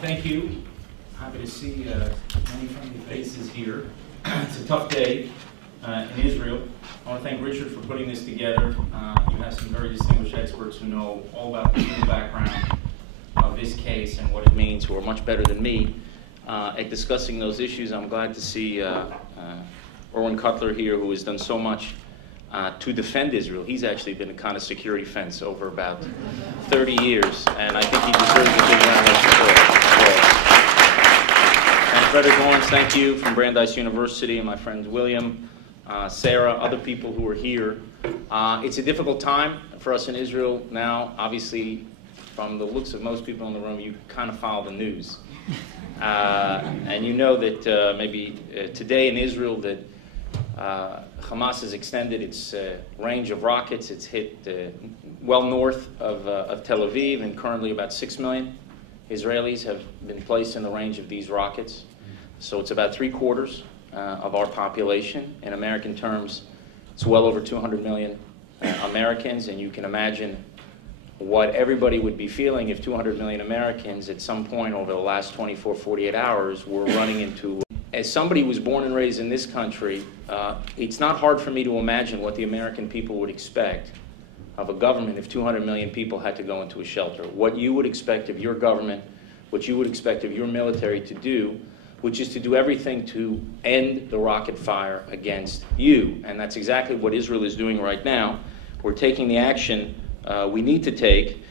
Thank you. Happy to see many friendly faces here. It's a tough day in Israel. I want to thank Richard for putting this together. You have some very distinguished experts who know all about the legal background of this case and what it means, who are much better than me at discussing those issues. I'm glad to see Erwin Cutler here, who has done so much to defend Israel. He's actually been a kind of security fence over about 30 years, and I think he deserves a big round of support. And Frederick Lawrence, thank you, from Brandeis University, and my friends William, Sarah, other people who are here. It's a difficult time for us in Israel now. Obviously, from the looks of most people in the room, you kind of follow the news. And you know that maybe today in Israel that Hamas has extended its range of rockets. It's hit well north of Tel Aviv, and currently about 6 million Israelis have been placed in the range of these rockets. So it's about 3/4 of our population. In American terms, it's well over 200 million Americans, and you can imagine what everybody would be feeling if 200 million Americans at some point over the last 24, 48 hours were running into. As somebody who was born and raised in this country, it's not hard for me to imagine what the American people would expect of a government if 200 million people had to go into a shelter. What you would expect of your government, what you would expect of your military to do, which is to do everything to end the rocket fire against you. And that's exactly what Israel is doing right now. We're taking the action we need to take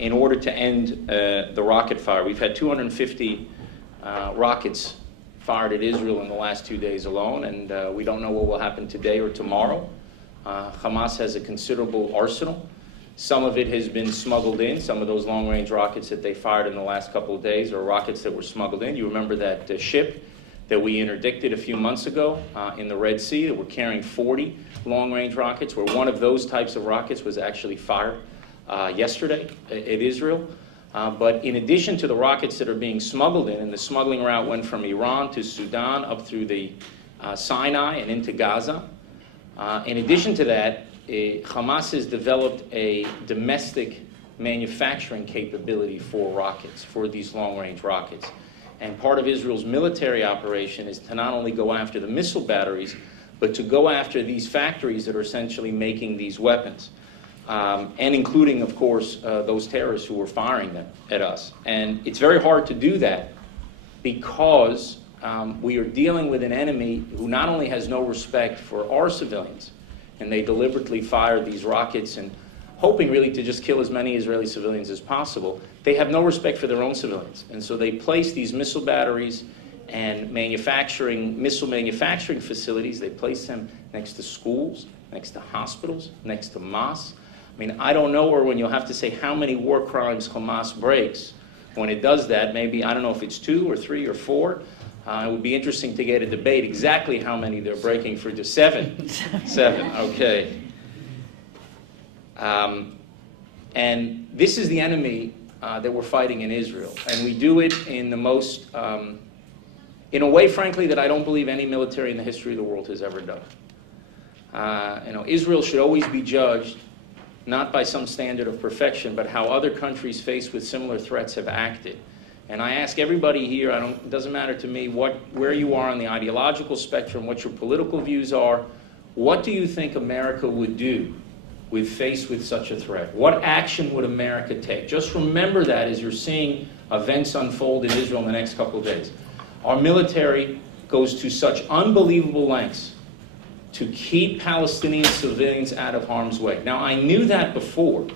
in order to end the rocket fire. We've had 250 rockets fired at Israel in the last 2 days alone, and we don't know what will happen today or tomorrow. Hamas has a considerable arsenal. Some of it has been smuggled in. Some of those long-range rockets that they fired in the last couple of days are rockets that were smuggled in. You remember that ship that we interdicted a few months ago in the Red Sea that were carrying 40 long-range rockets, where one of those types of rockets was actually fired yesterday at Israel. But in addition to the rockets that are being smuggled in, and the smuggling route went from Iran to Sudan up through the Sinai and into Gaza. In addition to that, Hamas has developed a domestic manufacturing capability for rockets, for these long-range rockets. And part of Israel's military operation is to not only go after the missile batteries, but to go after these factories that are essentially making these weapons. And including, of course, those terrorists who were firing them at us. And it's very hard to do that because we are dealing with an enemy who not only has no respect for our civilians, and they deliberately fire these rockets and hoping really to just kill as many Israeli civilians as possible, they have no respect for their own civilians. And so they place these missile batteries and missile manufacturing facilities, they place them next to schools, next to hospitals, next to mosques. I mean, I don't know, or when you'll have to say how many war crimes Hamas breaks when it does that. Maybe, I don't know if it's 2 or 3 or 4. It would be interesting to get a debate exactly how many they're breaking for just 7. 7, okay. And this is the enemy that we're fighting in Israel. And we do it in the most, in a way, frankly, that I don't believe any military in the history of the world has ever done. Israel should always be judged not by some standard of perfection, but how other countries faced with similar threats have acted. And I ask everybody here, it doesn't matter to me where you are on the ideological spectrum, what your political views are, what do you think America would do faced with such a threat? What action would America take? Just remember that as you're seeing events unfold in Israel in the next couple of days. Our military goes to such unbelievable lengths to keep Palestinian civilians out of harm's way. Now, I knew that before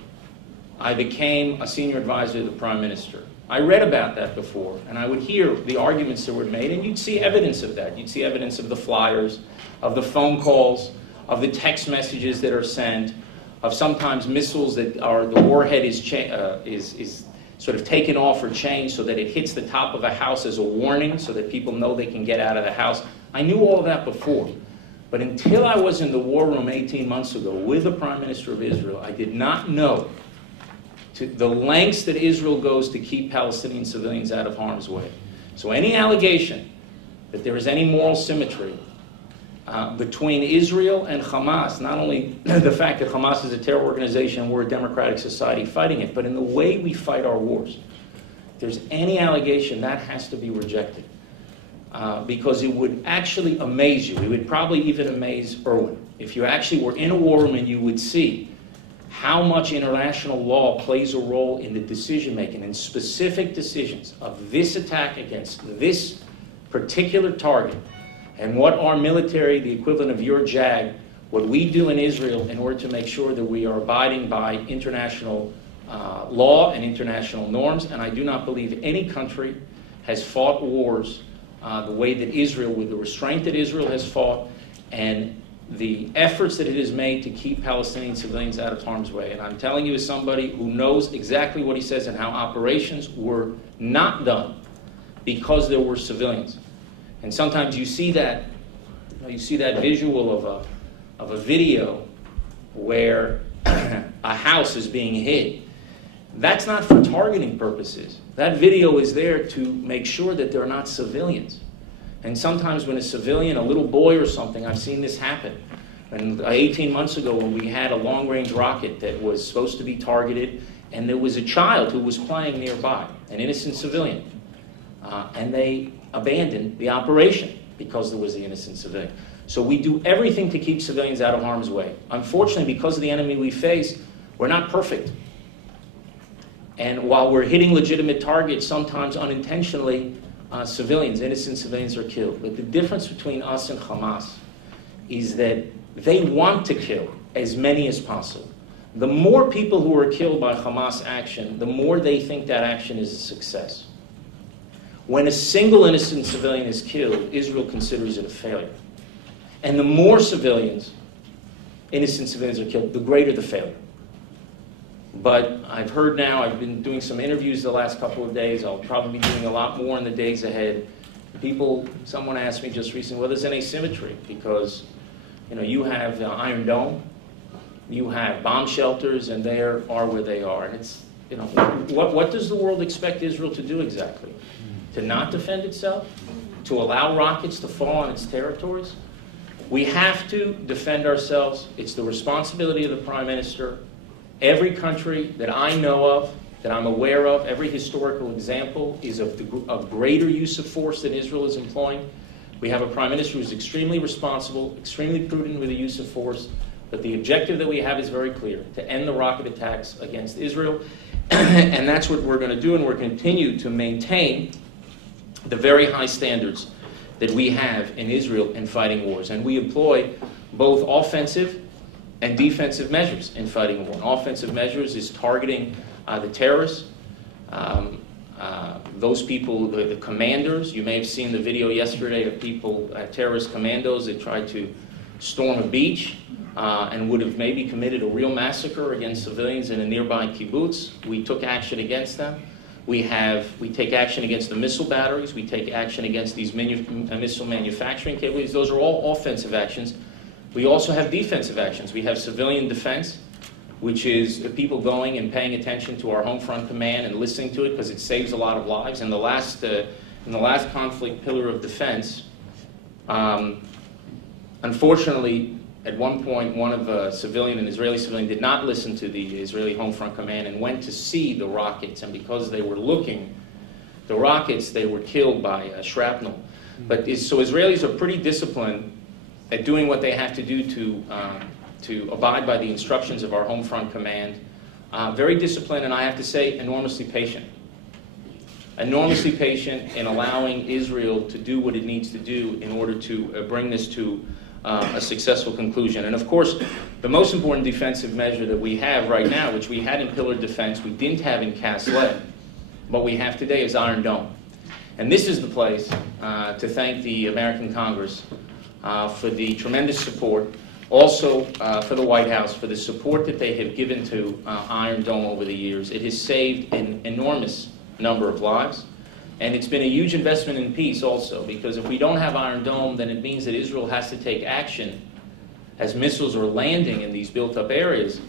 I became a senior advisor to the Prime Minister. I read about that before, and I would hear the arguments that were made, and you'd see evidence of that. You'd see evidence of the flyers, of the phone calls, of the text messages that are sent, of sometimes missiles that the warhead is sort of taken off or changed so that it hits the top of a house as a warning so that people know they can get out of the house. I knew all of that before. But until I was in the war room 18 months ago with the Prime Minister of Israel, I did not know the lengths that Israel goes to keep Palestinian civilians out of harm's way. So any allegation that there is any moral symmetry between Israel and Hamas, not only the fact that Hamas is a terror organization and we're a democratic society fighting it, but in the way we fight our wars. If there's any allegation, that has to be rejected. Because it would actually amaze you. It would probably even amaze Erwin. If you actually were in a war room and you would see how much international law plays a role in the decision-making and specific decisions of this attack against this particular target, and what our military, the equivalent of your JAG, what we do in Israel in order to make sure that we are abiding by international law and international norms. And I do not believe any country has fought wars the way that Israel, with the restraint that Israel has fought, and the efforts that it has made to keep Palestinian civilians out of harm's way. And I'm telling you as somebody who knows exactly what he says and how operations were not done because there were civilians. And sometimes you see that, visual of a video where a house is being hit. That's not for targeting purposes. That video is there to make sure that they're not civilians. And sometimes when a civilian, a little boy or something, I've seen this happen. And 18 months ago when we had a long-range rocket that was supposed to be targeted, and there was a child who was playing nearby, an innocent civilian. And they abandoned the operation because there was the innocent civilian. So we do everything to keep civilians out of harm's way. Unfortunately, because of the enemy we face, we're not perfect. And while we're hitting legitimate targets, sometimes unintentionally, innocent civilians are killed. But the difference between us and Hamas is that they want to kill as many as possible. The more people who are killed by Hamas action, the more they think that action is a success. When a single innocent civilian is killed, Israel considers it a failure. And the more innocent civilians are killed, the greater the failure. But I've heard now, I've been doing some interviews the last couple of days. I'll probably be doing a lot more in the days ahead. Someone asked me just recently, well, there's an asymmetry because, you have the Iron Dome, you have bomb shelters, and they are where they are. And it's, what does the world expect Israel to do exactly? To not defend itself? To allow rockets to fall on its territories? We have to defend ourselves. It's the responsibility of the Prime Minister. Every country that I know of, that I'm aware of, every historical example is of greater use of force than Israel is employing. We have a Prime Minister who's extremely responsible, extremely prudent with the use of force, but the objective that we have is very clear, to end the rocket attacks against Israel. And that's what we're going to do, and we're going to continue to maintain the very high standards that we have in Israel in fighting wars. And we employ both offensive and defensive measures in fighting war. And offensive measures is targeting the terrorists, those people, the commanders. You may have seen the video yesterday of people, terrorist commandos that tried to storm a beach and would have maybe committed a real massacre against civilians in a nearby kibbutz. We took action against them. We take action against the missile batteries. We take action against these missile manufacturing capabilities. Those are all offensive actions. We also have defensive actions. We have civilian defense, which is people going and paying attention to our home front command and listening to it because it saves a lot of lives. In the last conflict, pillar of defense, unfortunately, at one point, an Israeli civilian, did not listen to the Israeli home front command and went to see the rockets. And because they were looking, the rockets, they were killed by shrapnel. So Israelis are pretty disciplined at doing what they have to do to abide by the instructions of our home front command. Very disciplined, and I have to say, enormously patient. Enormously patient in allowing Israel to do what it needs to do in order to bring this to a successful conclusion. And of course, the most important defensive measure that we have right now, which we had in Pillar Defense, we didn't have in Caslet, but we have today, is Iron Dome. And this is the place to thank the American Congress for the tremendous support, also for the White House, for the support that they have given to Iron Dome over the years. It has saved an enormous number of lives. And it's been a huge investment in peace also, because if we don't have Iron Dome, then it means that Israel has to take action as missiles are landing in these built-up areas,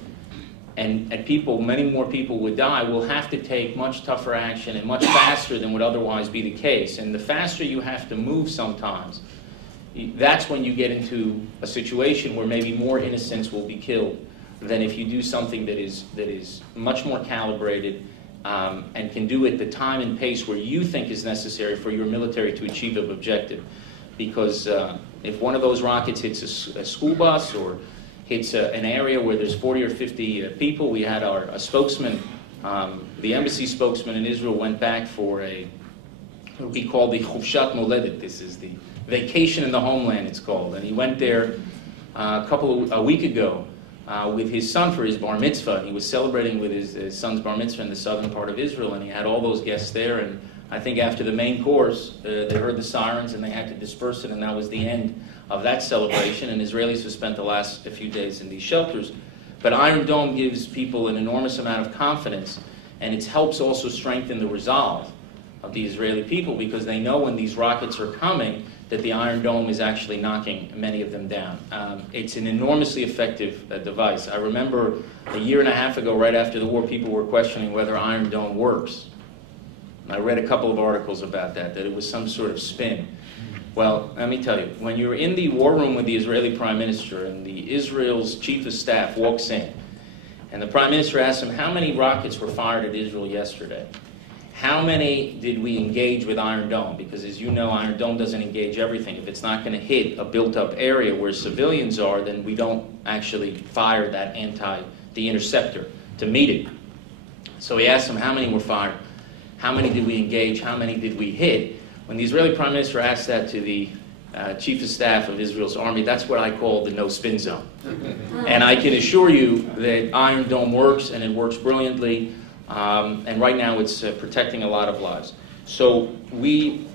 and many more people would die. We'll have to take much tougher action and much faster than would otherwise be the case. And the faster you have to move sometimes, that's when you get into a situation where maybe more innocents will be killed than if you do something that is much more calibrated and can do it the time and pace where you think is necessary for your military to achieve an objective. Because if one of those rockets hits a school bus or hits an area where there's 40 or 50 people, we had a spokesman, the embassy spokesman in Israel went back for what we call the Chufshat Moledet. This is the vacation in the homeland, it's called. And he went there a week ago with his son for his bar mitzvah. He was celebrating with his son's bar mitzvah in the southern part of Israel, and he had all those guests there. And I think after the main course, they heard the sirens and they had to disperse it, and that was the end of that celebration. And Israelis have spent the last few days in these shelters. But Iron Dome gives people an enormous amount of confidence, and it helps also strengthen the resolve of the Israeli people, because they know when these rockets are coming that the Iron Dome is actually knocking many of them down. It's an enormously effective device. I remember a year and a half ago, right after the war, people were questioning whether Iron Dome works. And I read a couple of articles about that it was some sort of spin. Well, let me tell you, when you're in the war room with the Israeli Prime Minister and the Israel's Chief of Staff walks in, and the Prime Minister asks him, how many rockets were fired at Israel yesterday? How many did we engage with Iron Dome? Because as you know, Iron Dome doesn't engage everything. If it's not going to hit a built-up area where civilians are, then we don't actually fire the interceptor to meet it. So he asked him how many were fired, how many did we engage, how many did we hit? When the Israeli Prime Minister asked that to the Chief of Staff of Israel's army, that's what I call the no-spin zone. And I can assure you that Iron Dome works, and it works brilliantly. And right now it's protecting a lot of lives. So we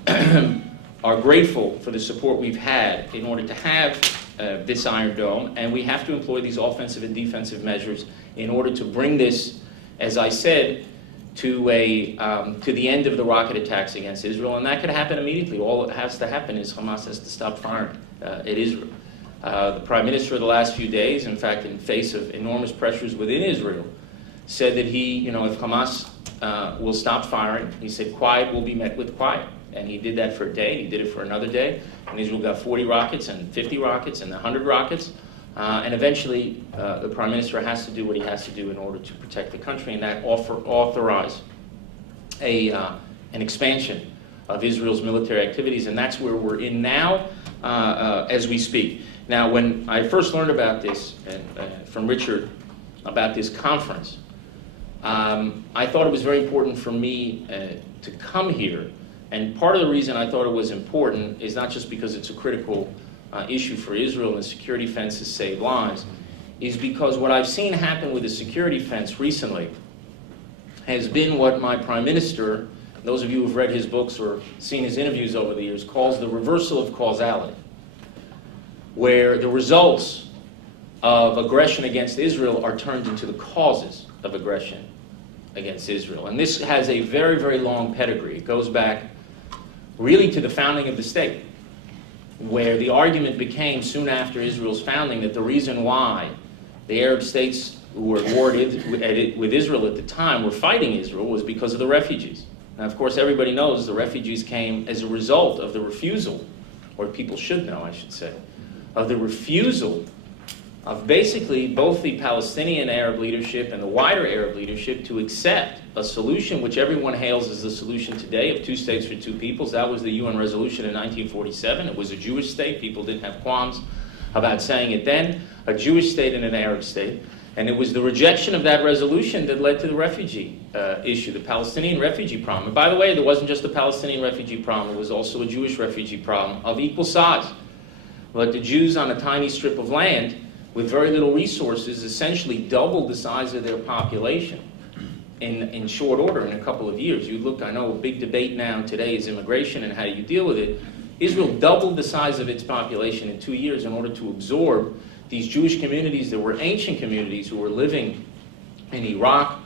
are grateful for the support we've had in order to have this Iron Dome, and we have to employ these offensive and defensive measures in order to bring this, as I said, to the end of the rocket attacks against Israel, and that could happen immediately. All that has to happen is Hamas has to stop firing at Israel. The Prime Minister of the last few days, in fact, in face of enormous pressures within Israel, said that if Hamas will stop firing, he said quiet will be met with quiet. And he did that for a day, he did it for another day, and Israel got 40 rockets and 50 rockets and 100 rockets. And eventually, the Prime Minister has to do what he has to do in order to protect the country, and that authorize an expansion of Israel's military activities, and that's where we're in now as we speak. Now, when I first learned about this from Richard, about this conference, I thought it was very important for me to come here, and part of the reason I thought it was important is not just because it's a critical issue for Israel and the security fences save lives, is because what I've seen happen with the security fence recently has been what my Prime Minister, those of you who've read his books or seen his interviews over the years, calls the reversal of causality, where the results of aggression against Israel are turned into the causes of aggression against Israel. And this has a very, very long pedigree. It goes back really to the founding of the state, where the argument became soon after Israel's founding that the reason why the Arab states who were at war with Israel at the time were fighting Israel was because of the refugees. Now, of course, everybody knows the refugees came as a result of the refusal, or people should know, I should say, of the refusal of basically both the Palestinian Arab leadership and the wider Arab leadership to accept a solution which everyone hails as the solution today of two states for two peoples. That was the UN resolution in 1947. It was a Jewish state. People didn't have qualms about saying it then. A Jewish state and an Arab state. And it was the rejection of that resolution that led to the refugee issue, the Palestinian refugee problem. And by the way, there wasn't just a Palestinian refugee problem. It was also a Jewish refugee problem of equal size. But the Jews on a tiny strip of land with very little resources essentially doubled the size of their population in short order in a couple of years. You look, I know a big debate now today is immigration and how you deal with it. Israel doubled the size of its population in 2 years in order to absorb these Jewish communities that were ancient communities who were living in Iraq,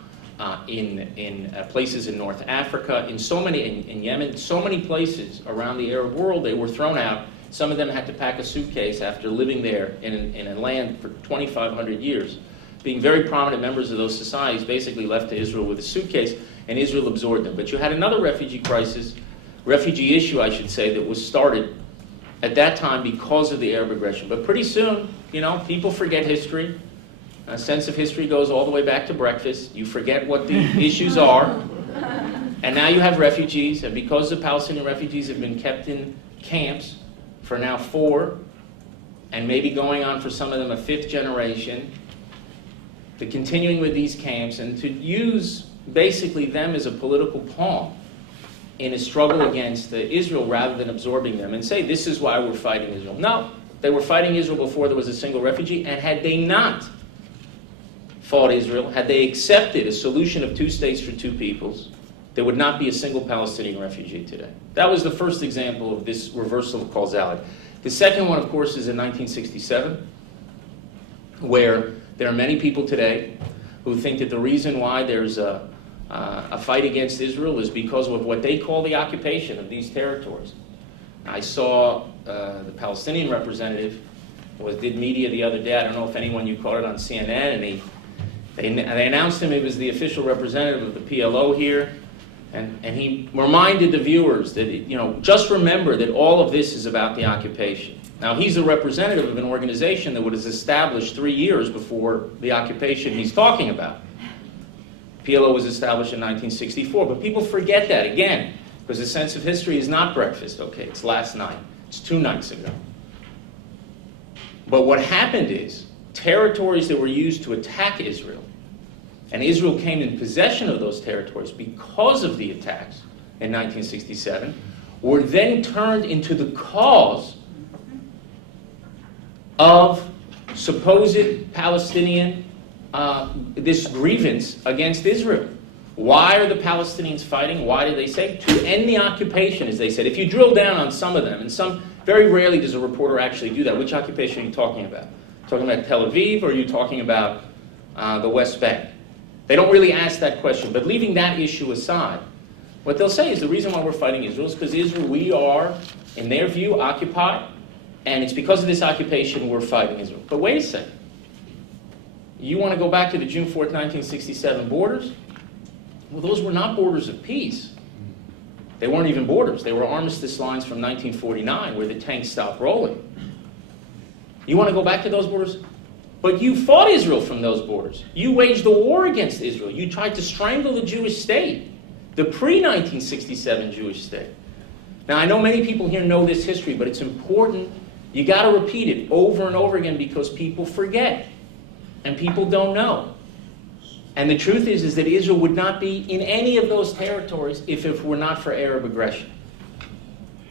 in places in North Africa, in Yemen, so many places around the Arab world. They were thrown out. Some of them had to pack a suitcase after living there in a land for 2,500 years. Being very prominent members of those societies basically left to Israel with a suitcase, and Israel absorbed them. But you had another refugee issue, I should say, that was started at that time because of the Arab aggression. But pretty soon, people forget history. A sense of history goes all the way back to breakfast. You forget what the issues are. And now you have refugees, and because the Palestinian refugees have been kept in camps for now 4, and maybe going on for some of them a 5th generation, the continuing with these camps and to use basically them as a political pawn in a struggle against Israel rather than absorbing them and say, this is why we're fighting Israel. No, they were fighting Israel before there was a single refugee, and had they not fought Israel, had they accepted a solution of 2 states for 2 peoples, there would not be a single Palestinian refugee today. That was the first example of this reversal of causality. The second one, of course, is in 1967, where there are many people today who think that the reason why there's a fight against Israel is because of what they call the occupation of these territories. I saw the Palestinian representative did media the other day. I don't know if anyone you caught it on CNN, and they announced him. He was the official representative of the PLO here, and he reminded the viewers that just remember that all of this is about the occupation. Now, he's a representative of an organization that was established 3 years before the occupation he's talking about. PLO was established in 1964, but people forget that, again, because the sense of history is not breakfast, okay? It's last night. It's 2 nights ago. But what happened is, territories that were used to attack Israel, and Israel came in possession of those territories because of the attacks in 1967, were then turned into the cause of supposed Palestinian, this grievance against Israel. Why are the Palestinians fighting? Why did they say? To end the occupation, as they said. If you drill down on some of them, and very rarely does a reporter actually do that. Which occupation are you talking about? Talking about Tel Aviv, or are you talking about the West Bank? They don't really ask that question. But leaving that issue aside, what they'll say is the reason why we're fighting Israel is because Israel, we are, in their view, occupied. And it's because of this occupation we're fighting Israel. But wait a second. You want to go back to the June 4th, 1967 borders? Well, those were not borders of peace. They weren't even borders. They were armistice lines from 1949 where the tanks stopped rolling. You want to go back to those borders? But you fought Israel from those borders. You waged a war against Israel. You tried to strangle the Jewish state, the pre-1967 Jewish state. Now, I know many people here know this history, but it's important. You got to repeat it over and over again because people forget and people don't know. And the truth is that Israel would not be in any of those territories if it were not for Arab aggression.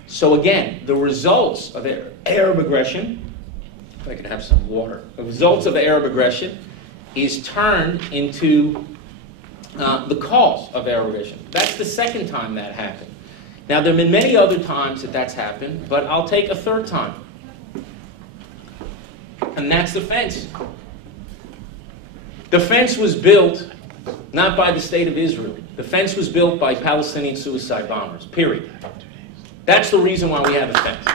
So again, the results of Arab aggression, if I could have some water, the results of Arab aggression is turned into the cause of Arab aggression. That's the second time that happened. Now, there have been many other times that that's happened, but I'll take a third time. And that's the fence. The fence was built not by the state of Israel. The fence was built by Palestinian suicide bombers, period. That's the reason why we have a fence.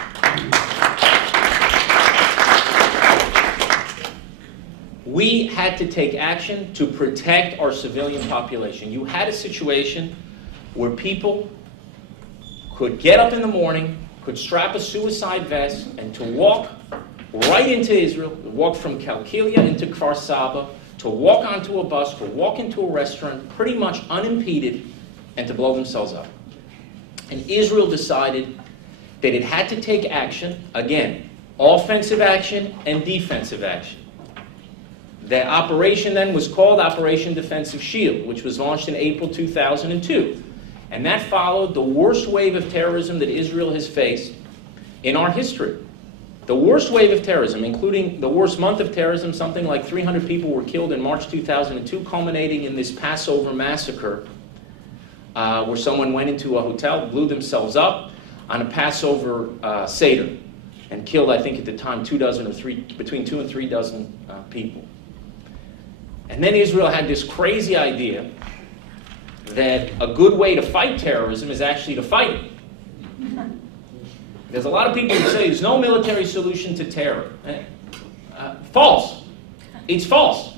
We had to take action to protect our civilian population. You had a situation where people could get up in the morning, could strap a suicide vest, and to walk right into Israel, walk from Kalkilia into Kfar Saba, to walk onto a bus, to walk into a restaurant, pretty much unimpeded, and to blow themselves up. And Israel decided that it had to take action, again, offensive action and defensive action. The operation then was called Operation Defensive Shield, which was launched in April 2002. And that followed the worst wave of terrorism that Israel has faced in our history. The worst wave of terrorism, including the worst month of terrorism, something like 300 people were killed in March 2002, culminating in this Passover massacre where someone went into a hotel, blew themselves up on a Passover Seder, and killed, I think at the time, between 2 and 3 dozen people. And then Israel had this crazy idea that a good way to fight terrorism is actually to fight it. There's a lot of people who say there's no military solution to terror. False. It's false.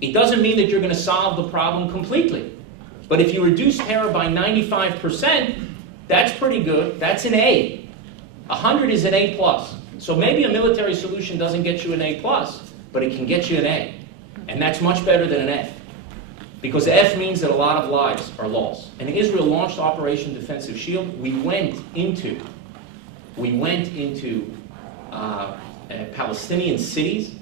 It doesn't mean that you're going to solve the problem completely. But if you reduce terror by 95%, that's pretty good. That's an A. 100 is an A+. So maybe a military solution doesn't get you an A+, but it can get you an A. And that's much better than an F. Because F means that a lot of lives are lost. And Israel launched Operation Defensive Shield. We went into Palestinian cities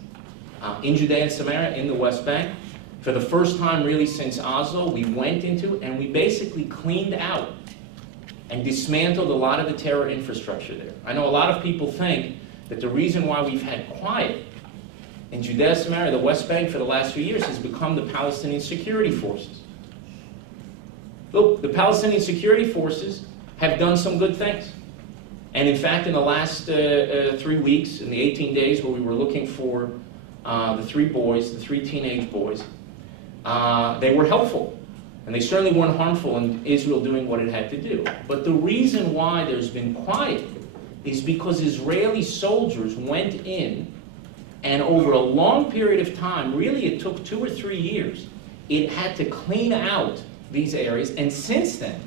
in Judea and Samaria, in the West Bank. For the first time really since Oslo, we went into and we basically cleaned out and dismantled a lot of the terror infrastructure there. I know a lot of people think that the reason why we've had quiet in Judea, Samaria, the West Bank for the last few years has become the Palestinian security forces. Look, the Palestinian security forces have done some good things. And in fact, in the last 3 weeks, in the 18 days where we were looking for the three teenage boys, they were helpful. And they certainly weren't harmful in Israel doing what it had to do. But the reason why there's been quiet is because Israeli soldiers went in, and over a long period of time, really it took 2 or 3 years, it had to clean out these areas. And since then,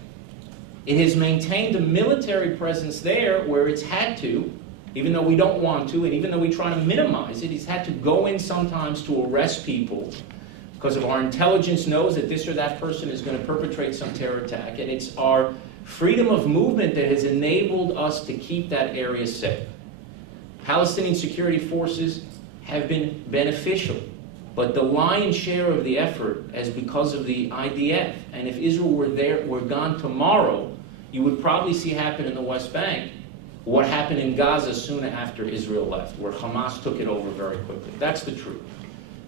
it has maintained a military presence there where it's had to, even though we don't want to, and even though we try to minimize it, it's had to go in sometimes to arrest people because of our intelligence knows that this or that person is going to perpetrate some terror attack. And it's our freedom of movement that has enabled us to keep that area safe. Palestinian security forces have been beneficial, but the lion's share of the effort is because of the IDF. And if Israel were gone tomorrow, you would probably see happen in the West Bank what happened in Gaza soon after Israel left, where Hamas took it over very quickly. That's the truth.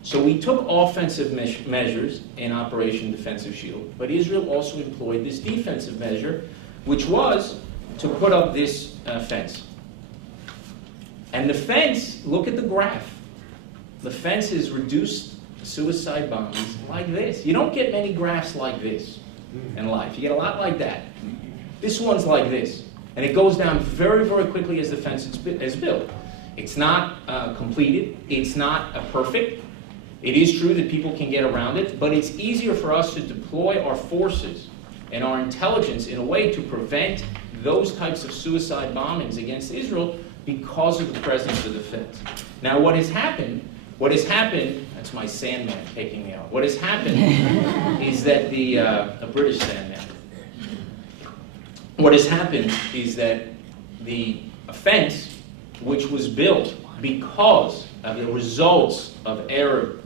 So we took offensive measures in Operation Defensive Shield, but Israel also employed this defensive measure, which was to put up this fence. And the fence, look at the graph. The fence has reduced suicide bombings like this. You don't get many graphs like this in life. You get a lot like that. This one's like this. And it goes down very, very quickly as the fence is built. It's not completed. It's not perfect. It is true that people can get around it, but it's easier for us to deploy our forces and our intelligence in a way to prevent those types of suicide bombings against Israel because of the presence of the fence. Now, what has happened, that's my Sandman taking me out. What has happened is that a British Sandman. What has happened is that the fence, which was built because of the results of Arab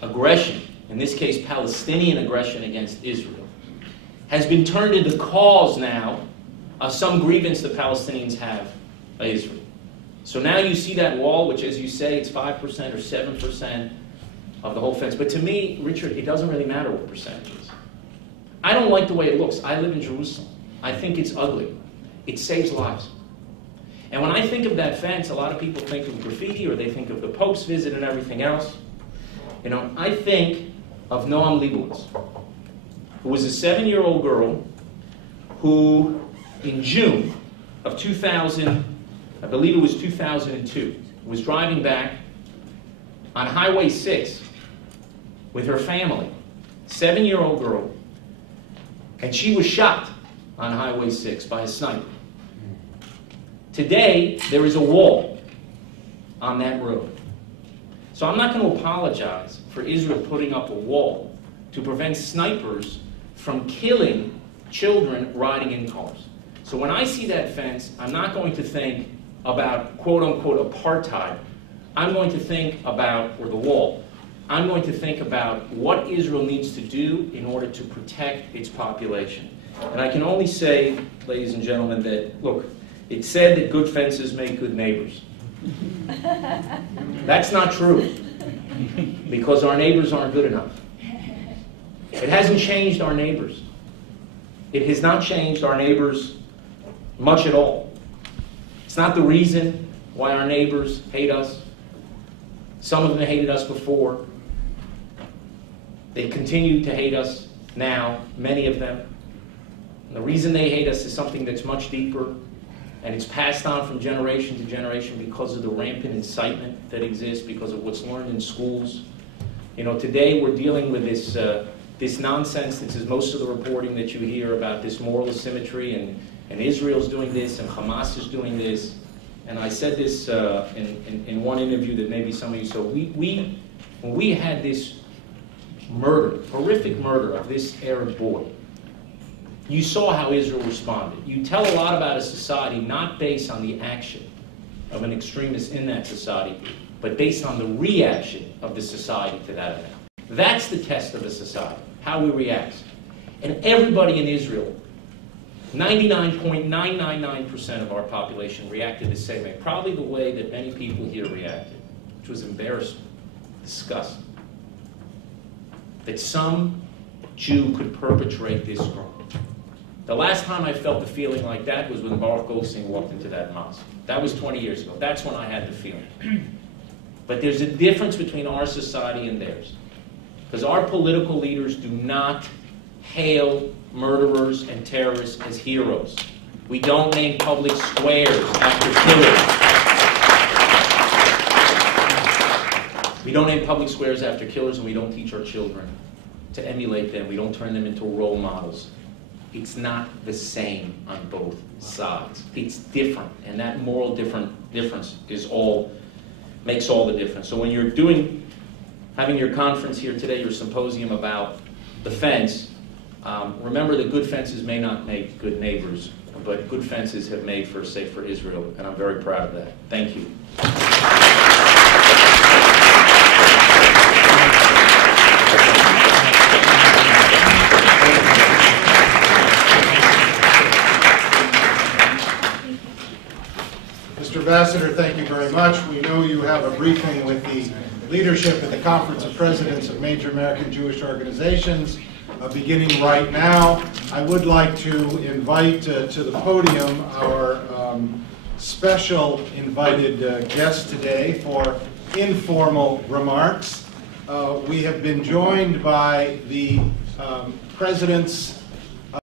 aggression, in this case Palestinian aggression against Israel, has been turned into cause now of some grievance the Palestinians have of Israel. So now you see that wall, which, as you say, it's 5% or 7% of the whole fence. But to me, Richard, it doesn't really matter what percentage it is. I don't like the way it looks. I live in Jerusalem. I think it's ugly. It saves lives. And when I think of that fence, a lot of people think of graffiti, or they think of the Pope's visit and everything else. You know, I think of Noam Leibowitz, who was a 7-year-old girl who, in June of 2000, I believe it was 2002, was driving back on Highway 6 with her family, 7-year-old girl, and she was shot on Highway 6 by a sniper. Today, there is a wall on that road. So I'm not going to apologize for Israel putting up a wall to prevent snipers from killing children riding in cars. So when I see that fence, I'm not going to think about quote-unquote apartheid. I'm going to think about, or the wall, I'm going to think about what Israel needs to do in order to protect its population. And I can only say, ladies and gentlemen, that, look, it's said that good fences make good neighbors. That's not true, because our neighbors aren't good enough. It hasn't changed our neighbors. It has not changed our neighbors much at all. It's not the reason why our neighbors hate us. Some of them hated us before. They continue to hate us now, many of them. And the reason they hate us is something that's much deeper, and it's passed on from generation to generation because of the rampant incitement that exists, because of what's learned in schools. You know, today we're dealing with this nonsense. This is most of the reporting that you hear about this moral asymmetry, and Israel's doing this, and Hamas is doing this. And I said this in one interview that maybe some of you saw. When we had this murder, horrific murder of this Arab boy, you saw how Israel responded. You tell a lot about a society not based on the action of an extremist in that society, but based on the reaction of the society to that event. That's the test of a society, how we react. And everybody in Israel, 99.999% of our population reacted the same way, probably the way that many people here reacted, which was embarrassment, disgust. That some Jew could perpetrate this crime. The last time I felt the feeling like that was when Baruch Goldstein walked into that mosque. That was 20 years ago. That's when I had the feeling. But there's a difference between our society and theirs. Because our political leaders do not hail murderers and terrorists as heroes. We don't name public squares after killers. We don't name public squares after killers, and we don't teach our children to emulate them. We don't turn them into role models. It's not the same on both sides. It's different, and that moral difference makes all the difference. So when you're having your conference here today, your symposium about the fence, remember that good fences may not make good neighbors, but good fences have made for a safer Israel, and I'm very proud of that. Thank you. Mr. Ambassador, thank you very much. We know you have a briefing with the leadership at the Conference of Presidents of Major American Jewish Organizations beginning right now. I would like to invite to the podium our special invited guest today for informal remarks. We have been joined by the presidents